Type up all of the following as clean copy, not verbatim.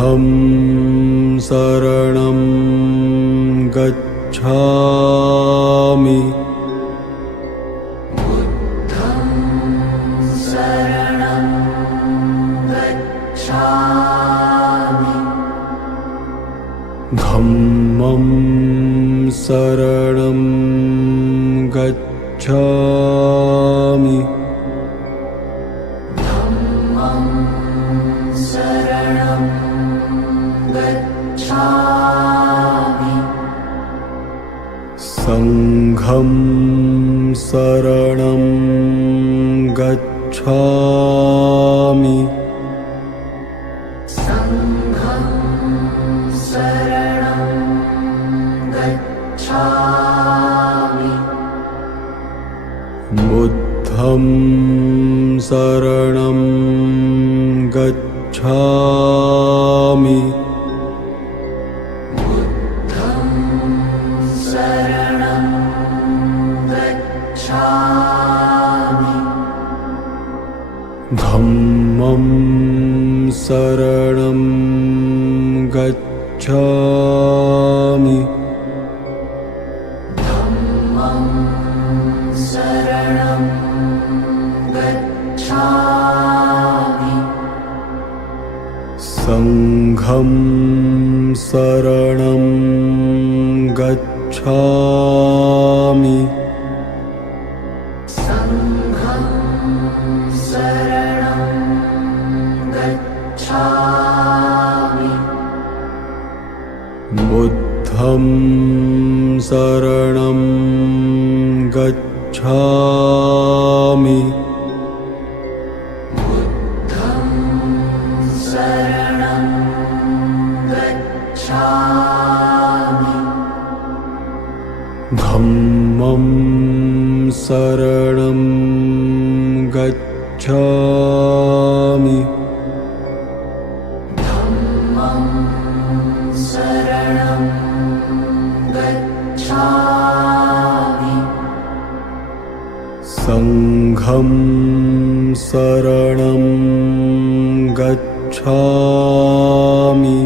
बुद्धं शरणं गच्छामि। धम्मं शरणं गच्छामि। संघं शरणं गच्छामि। बुद्धं शरणं गच्छामि। धम्मं शरणं गच्छामि। संघं शरणं गच्छामि। बुद्धं शरणं गच्छामि। धम्मं शरणं गच्छामि। संघं शरणं गच्छामि।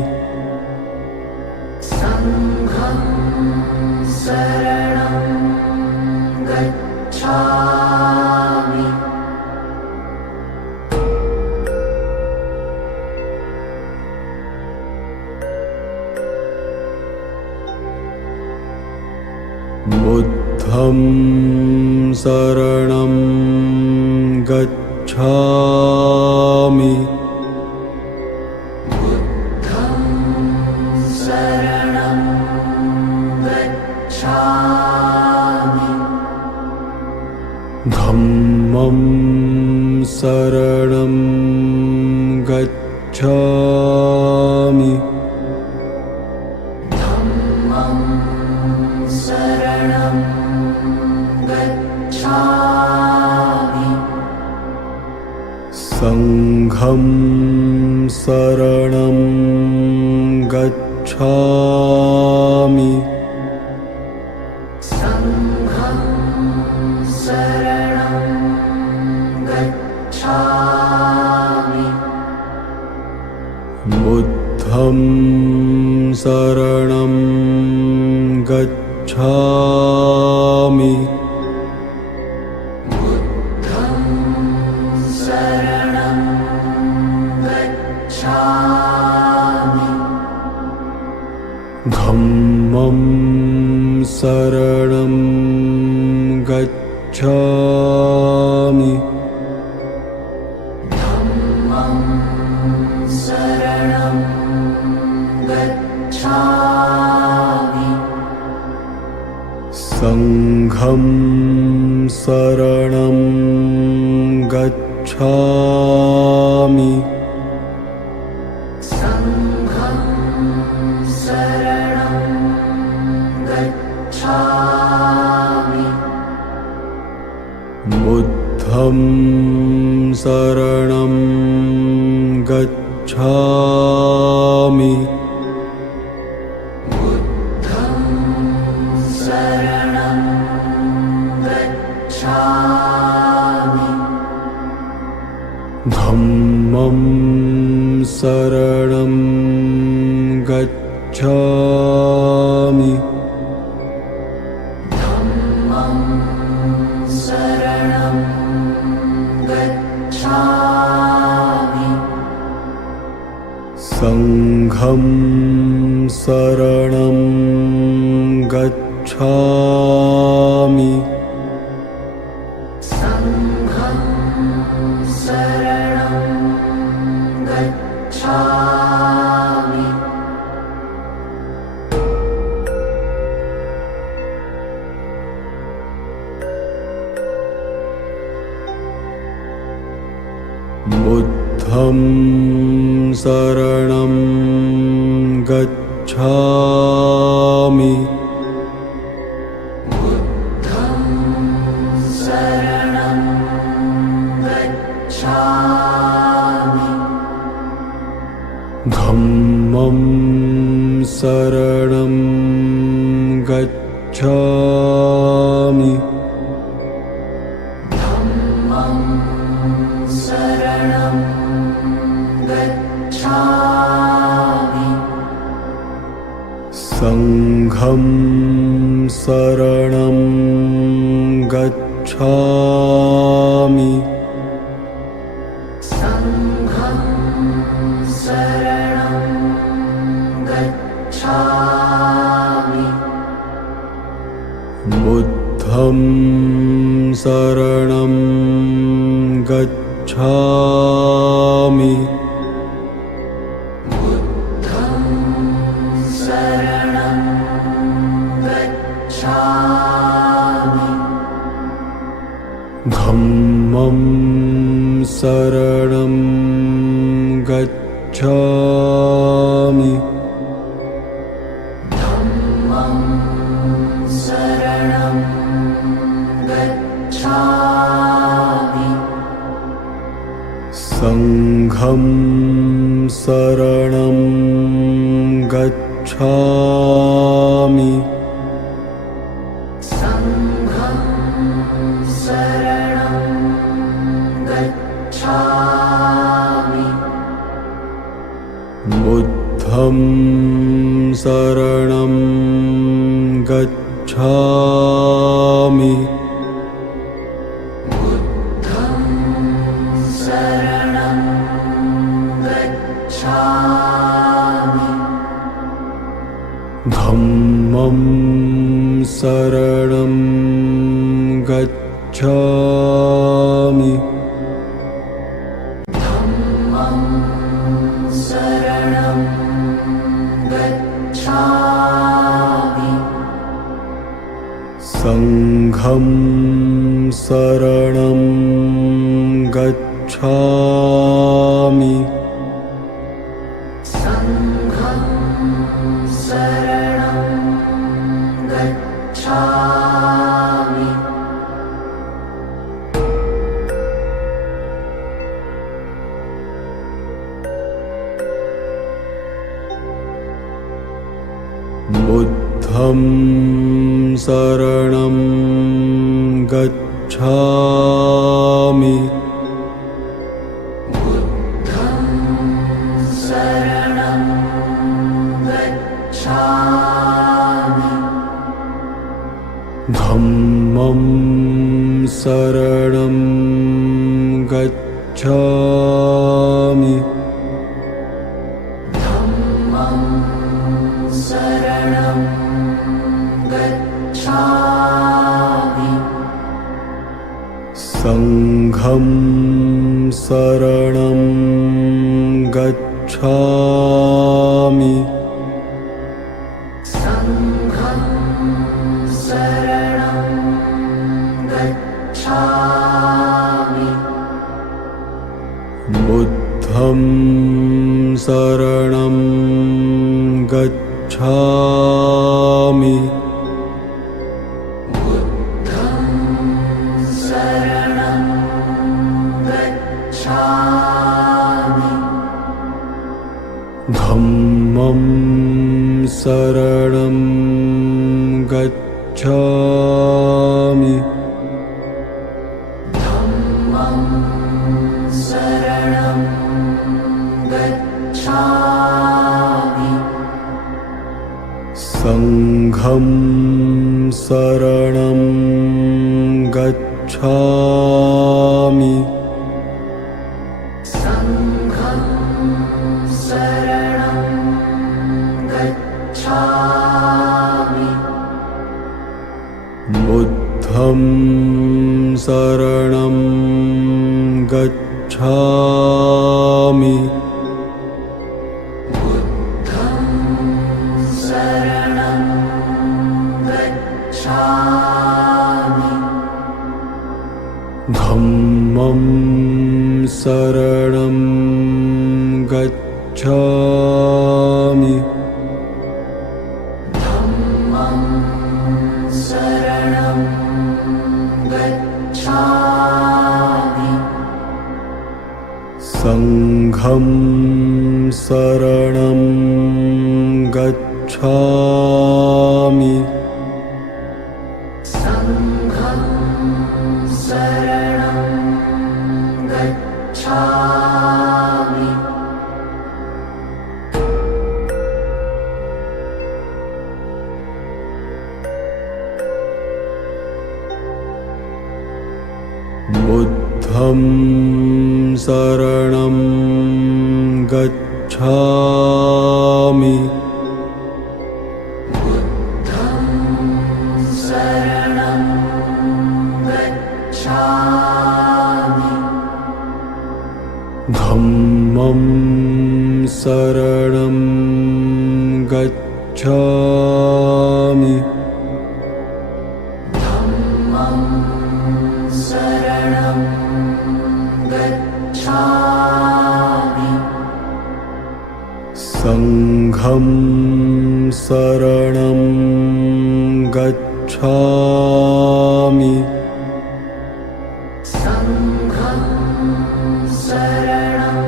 बुद्धं शरणं गच्छामि। धम्मं शरणं गच्छामि। संघं शरणं गच्छामि। बुद्धं शरणं गच्छामि। धम्मं शरणं गच्छामि। संघं शरणं गच्छामि। बुद्धं शरणं गच्छामि। धम्मं शरणं शरणं गच्छामि संघं शरणं गच्छामि संघं शरणं गच्छामि बुद्धं शरणं गच्छामि बुद्धं शरणं गच्छामि धम्मं शरणं गच्छामि धम्मं शरणं गच्छामि संघं शरणं गच्छामि संघं शरणं गच्छामि बुद्धं शरणं गच्छामि बुद्धं शरणं गच्छामि धम्मं शरणं गच्छामि धम्मं शरणं गच्छामि संघं शरणं गच्छामि संघं शरणं गच्छामि बुद्धं शरणं गच्छामि बुद्धं शरणं गच्छामि धम्मं शरणं गच्छामि धम्मं शरणं गच्छामि संघं शरणं गच्छामि संघं शरणं गच्छामि बुद्धं शरणं गच्छामि बुद्धं शरणं गच्छामि धम्मं शरणं गच्छामि धम्मं शरणं गच्छामि संघं शरणं गच्छामि संघं शरणं गच्छामि बुद्धं शरणं गच्छामि बुद्धं शरणं गच्छामि धम्मं शरणं गच्छामि धम्मं शरणं गच्छामि संघं शरणं शरणं गच्छामि संघं शरणं गच्छामि बुद्धं शरणं गच्छामि बुद्धं शरणं गच्छामि धम्मं शरणं गच्छामि धम्मं शरणं गच्छामि संघं शरणं गच्छामि संघं शरणं गच्छामि बुद्धं शरणं गच्छामि बुद्धं शरणं गच्छामि धम्मं शरणं गच्छामि धम्मं शरणं गच्छामि संघं शरणं गच्छामि संघं शरणं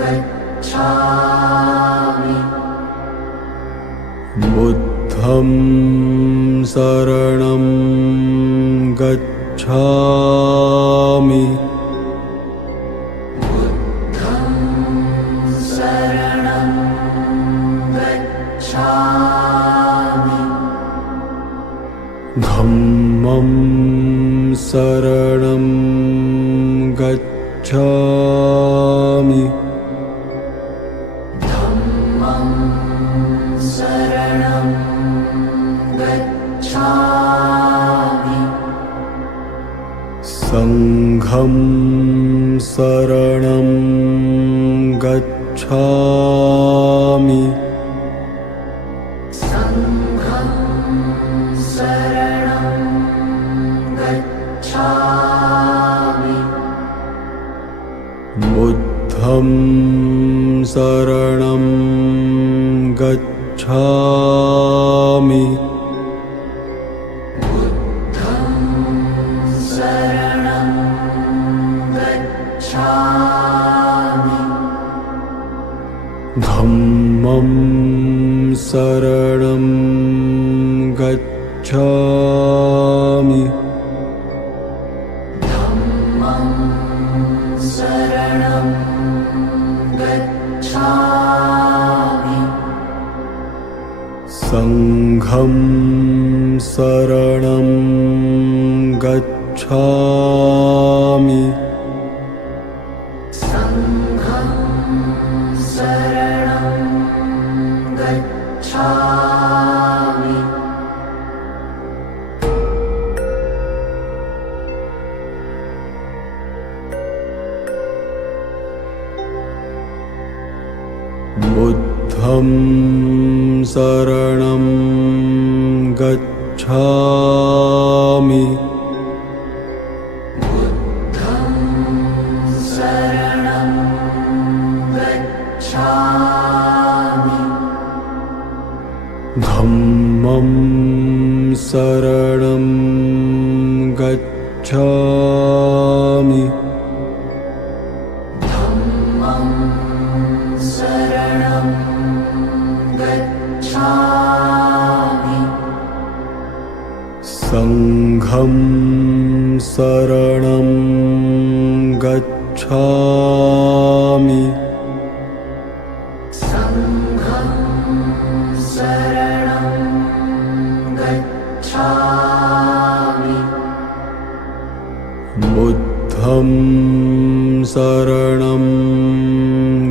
गच्छामि बुद्धं शरणं गच्छामि बुद्धं शरणं गच्छामि धम्मं शरणं गच्छामि धम्मं शरणं गच्छामि संघं शरणं गच्छामि संघं शरणं गच्छामि बुद्धं शरणं गच्छामि बुद्धं शरणं गच्छामि धम्मं शरणं गच्छामि धम्मं शरणं गच्छामि संघं शरणं गच्छामि संघं शरणं गच्छामि बुद्धं शरणं गच्छामि बुद्धं शरणं गच्छामि धम्मं शरणं गच्छामि धम्मं शरणं गच्छामि संघं शरणं गच्छामि संघं शरणं गच्छामि बुद्धं शरणं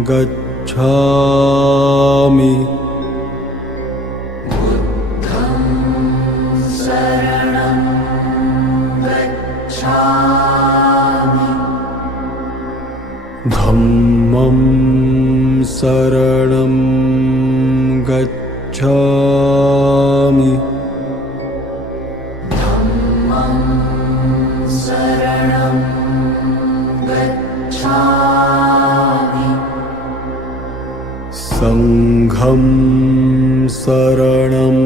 गच्छामि शरणं गच्छामि धम्मं शरणं गच्छामि धम्मं शरणं गच्छामि संघं शरणं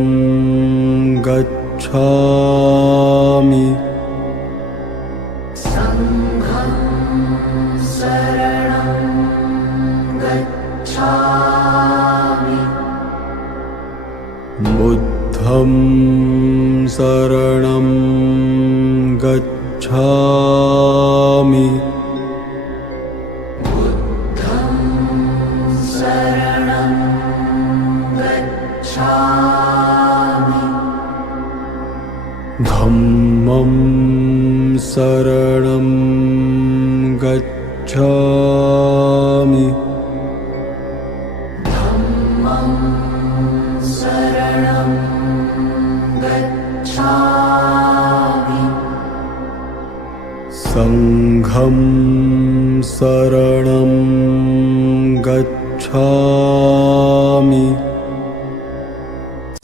गच्छामि संघं शरणं गच्छामि बुद्धं शरणं गच्छामि बुद्धं शरणं गच्छामि धम्मं शरणं गच्छामि धम्मं शरणं गच्छामि संघं शरणं गच्छामि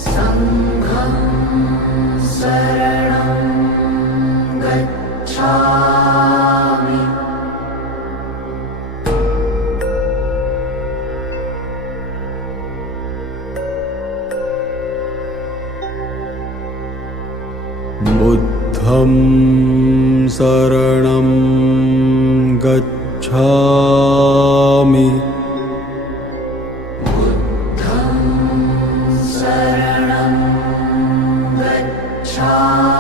संघं शरणं गच्छामि बुद्धं शरणं गच्छामि बुद्धं शरणं गच्छामि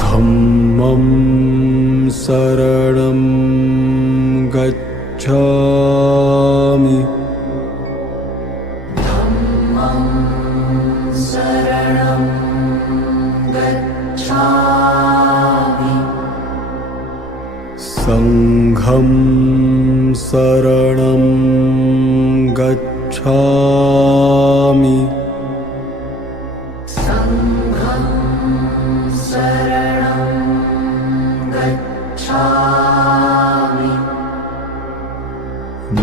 धम्मं शरणं गच्छामि धम्मं शरणं गच्छामि संघं शरणं गच्छामि संघं शरणं गच्छामि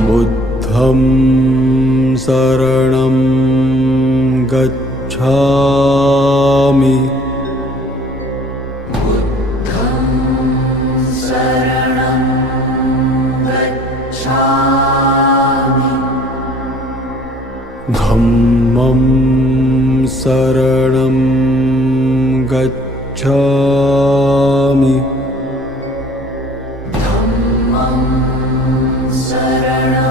बुद्धं शरणं गच्छामि बुद्धं शरणं गच्छामि धम्मं शरणं गच्छामि धम्मं शरणं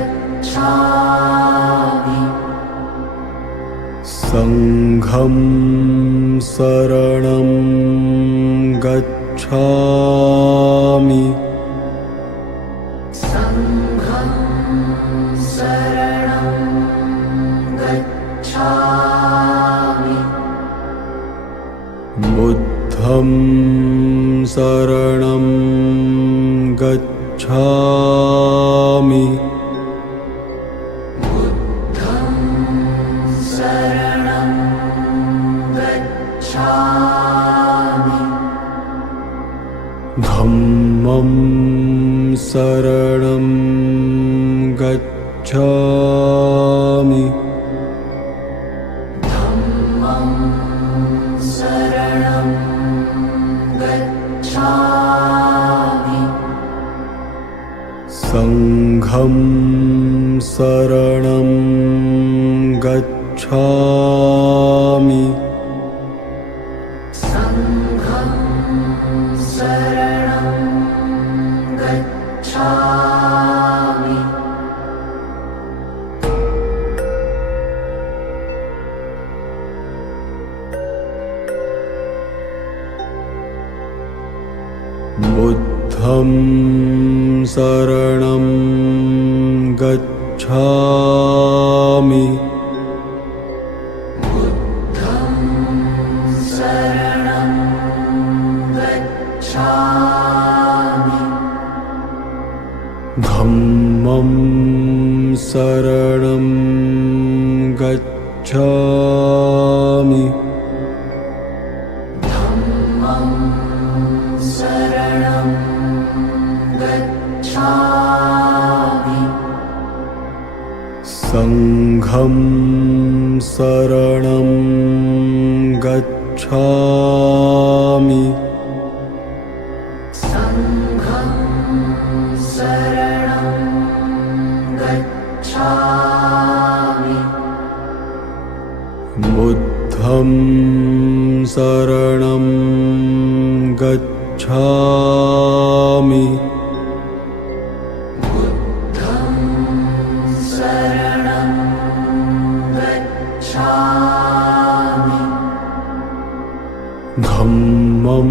गच्छामि संघं शरणं गच्छामि संघं शरणं गच्छामि बुद्धं शरणं गच्छामि बुद्धं शरणं गच्छामि धम्मं शरणं गच्छामि धम्मं शरणं गच्छामि संघं शरणं गच्छामि संघं शरणं गच्छामि बुद्धं शरणं गच्छामि बुद्धं शरणं गच्छामि धम्मं शरणं गच्छामि धम्मं शरणं गच्छामि संघं शरणं गच्छामि संघं शरणं गच्छामि बुद्धं शरणं गच्छामि बुद्धं शरणं गच्छामि धम्मं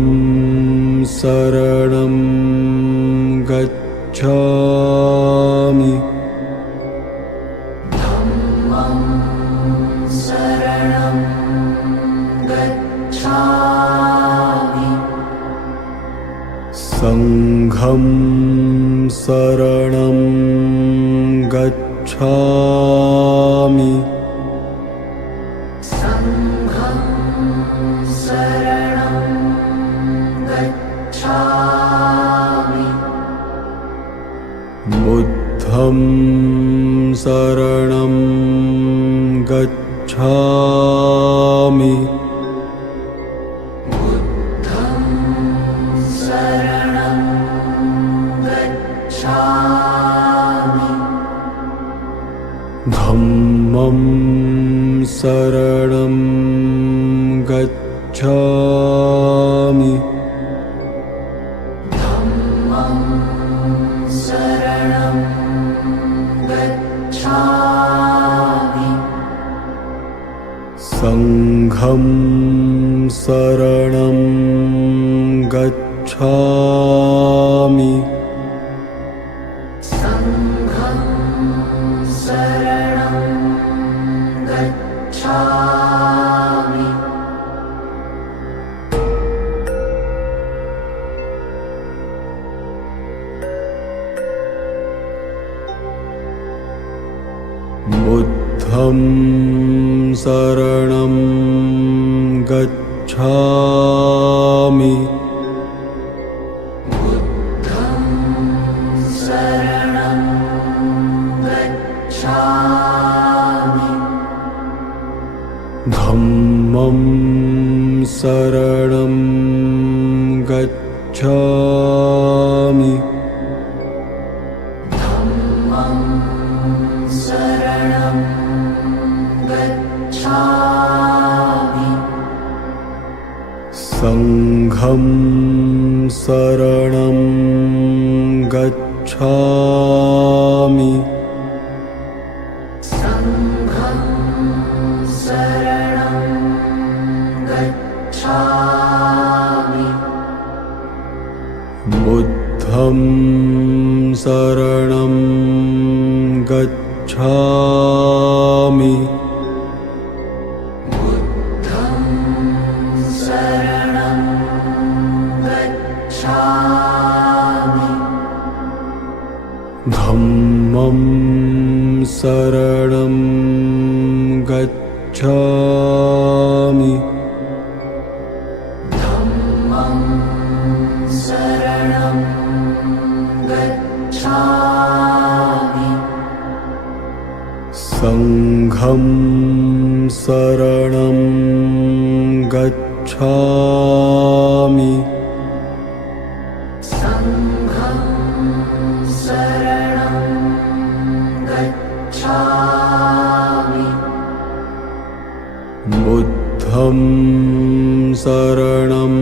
शरणं गच्छामि धम्मं शरणं गच्छामि संघं शरणं गच्छामि संघं शरणं गच्छामि बुद्धं शरणं गच्छामि बुद्धं शरणं गच्छामि धम्मं शरणं गच्छामि धम्मं शरणं गच्छामि संघं शरणं गच्छामि संघं शरणं गच्छामि बुद्धं शरणं गच्छामि बुद्धं शरणं गच्छामि धम्मं शरणं गच्छामि धम्मं शरणं गच्छामि संघं शरणं गच्छामि संघं शरणं गच्छामि बुद्धं शरणं गच्छामि बुद्धं शरणं गच्छामि धम्मं शरणं गच्छामि धम्मं शरणं गच्छामि संघं शरणं गच्छामि संघं शरणं गच्छामि बुद्धं शरणं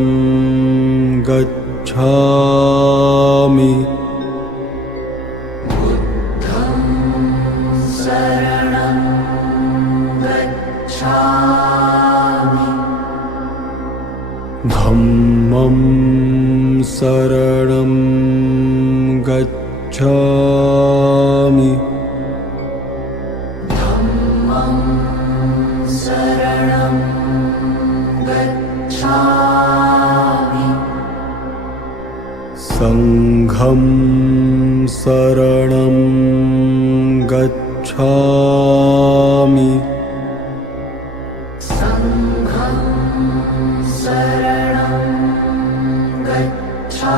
गच्छामि बुद्धं शरणं गच्छामि धम्मं शरणं गच्छामि धम्मं शरणं गच्छामि बुद्धं शरणं गच्छामि संघं शरणं गच्छामि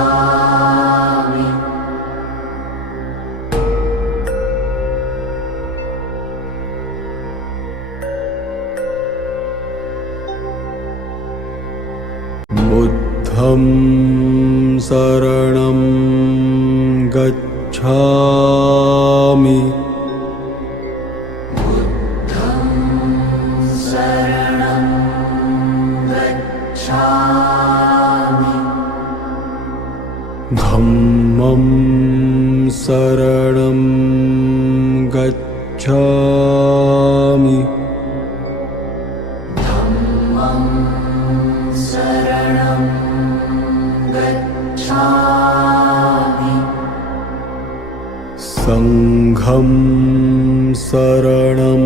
बुद्धं शरणं गच्छामि बुद्धं शरणं गच्छामि धम्मं शरणं गच्छामि धम्मं शरणं गच्छामि संघं शरणं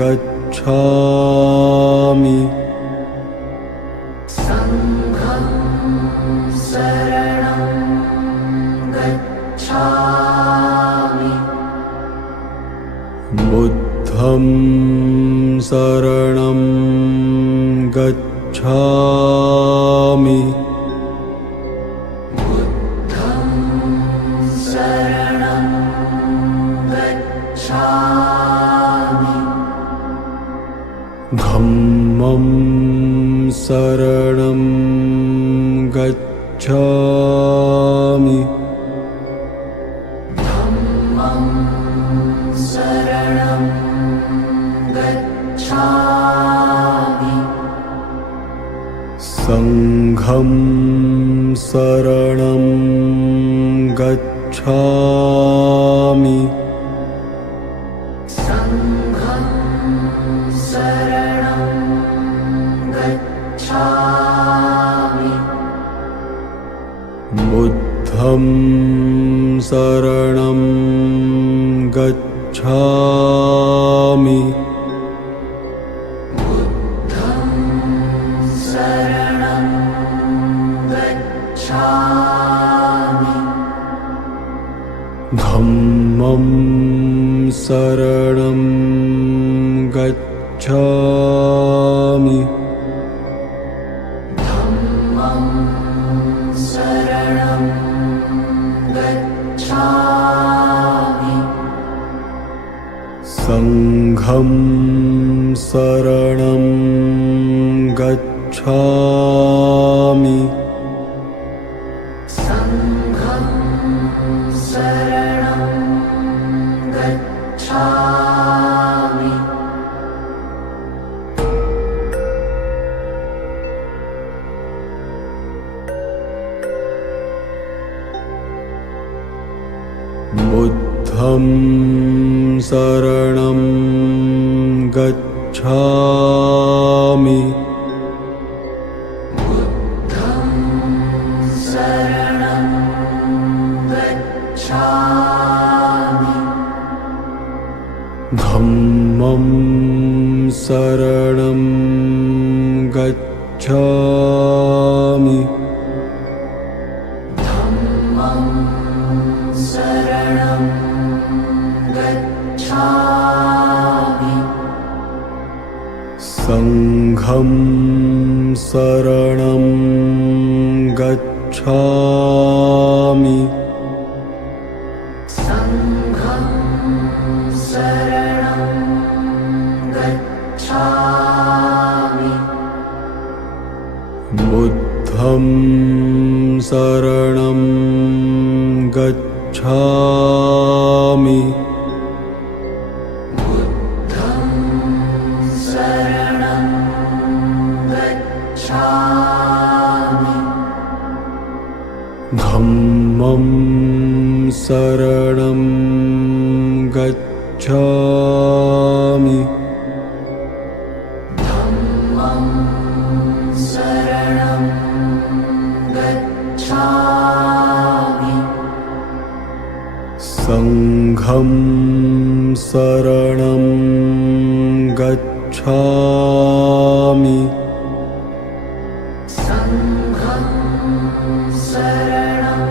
गच्छामि संघं शरणं गच्छामि बुद्धं शरणं गच्छामि बुद्धं शरणं गच्छामि धम्मं शरणं गच्छामि धम्मं शरणं गच्छामि संघं शरणं गच्छामि संघं शरणं गच्छामि बुद्धं शरणं गच्छामि बुद्धं शरणं गच्छामि धम्मं शरणं गच्छामि धम्मं शरणं गच्छामि संघं शरणं गच्छामि संघं शरणं गच्छामि बुद्धं शरणं गच्छामि बुद्धं शरणं गच्छामि धम्मं शरणं गच्छामि धम्मं शरणं गच्छामि संघं शरणं गच्छामि संघं शरणं गच्छामि संघं शरणं गच्छामि संघं शरणं गच्छामि संघं शरणं गच्छामि संघं शरणं गच्छामि संघं शरणं गच्छामि संघं शरणं गच्छामि संघं शरणं गच्छामि संघं शरणं गच्छामि संघं शरणं गच्छामि संघं शरणं गच्छामि बुद्धं शरणं गच्छामि बुद्धं शरणं गच्छामि धम्मं शरणं गच्छामि धम्मं शरणं गच्छामि संघं शरणं गच्छामि संघं शरणं गच्छामि संघं शरणं गच्छामि संघं शरणं गच्छामि संघं शरणं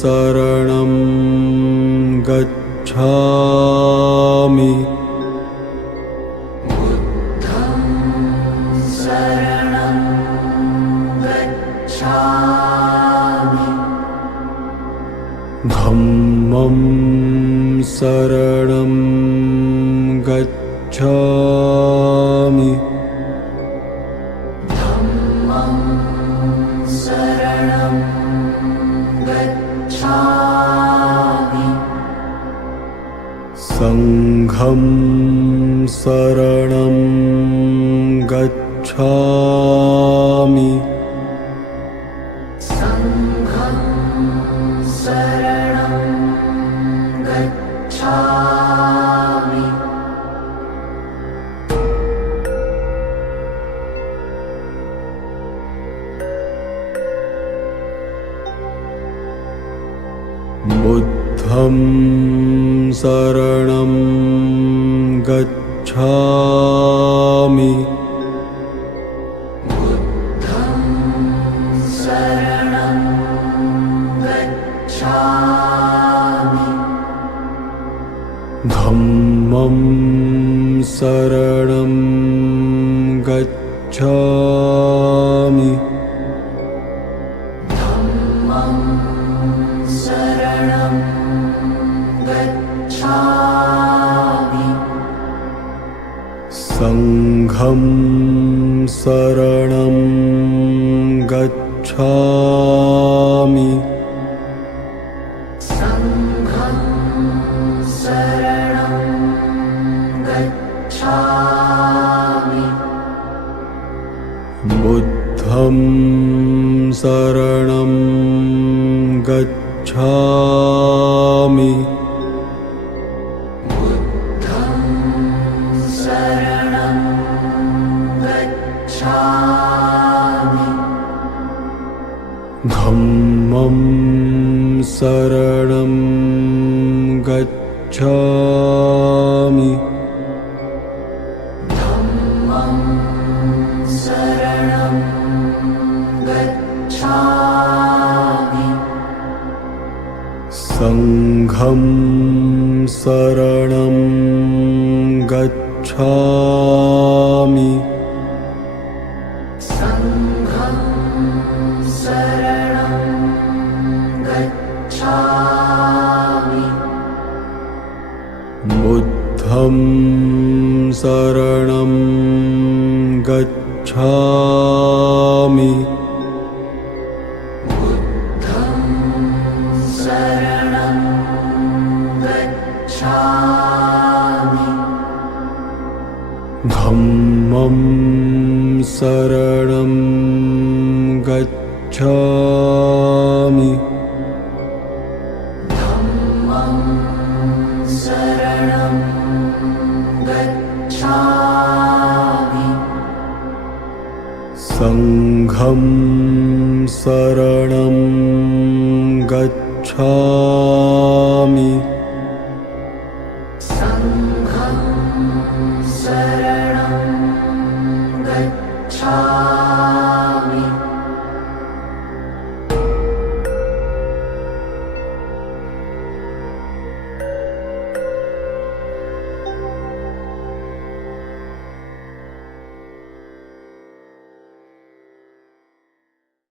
शरणं गच्छामि बुद्धं शरणं गच्छामि धम्मं शरणं गच्छामि धम्मं शरणं गच्छामि संघं शरणं गच्छामि संघं शरणं गच्छामि बुद्धं शरणं गच्छामि बुद्धं शरणं गच्छामि धम्मं शरणं गच्छामि धम्मं शरणं गच्छामि संघं शरणं गच्छामि संघं शरणं गच्छामि बुद्धं शरणं गच्छामि बुद्धं शरणं गच्छामि धम्मं शरणं गच्छामि धम्मं शरणं गच्छामि संघं शरणं गच्छामि संघं शरणं गच्छामि बुद्धं शरणं गच्छामि बुद्धं शरणं गच्छामि धम्मं शरणं गच्छामि धम्मं शरणं गच्छामि संघं शरणं गच्छामि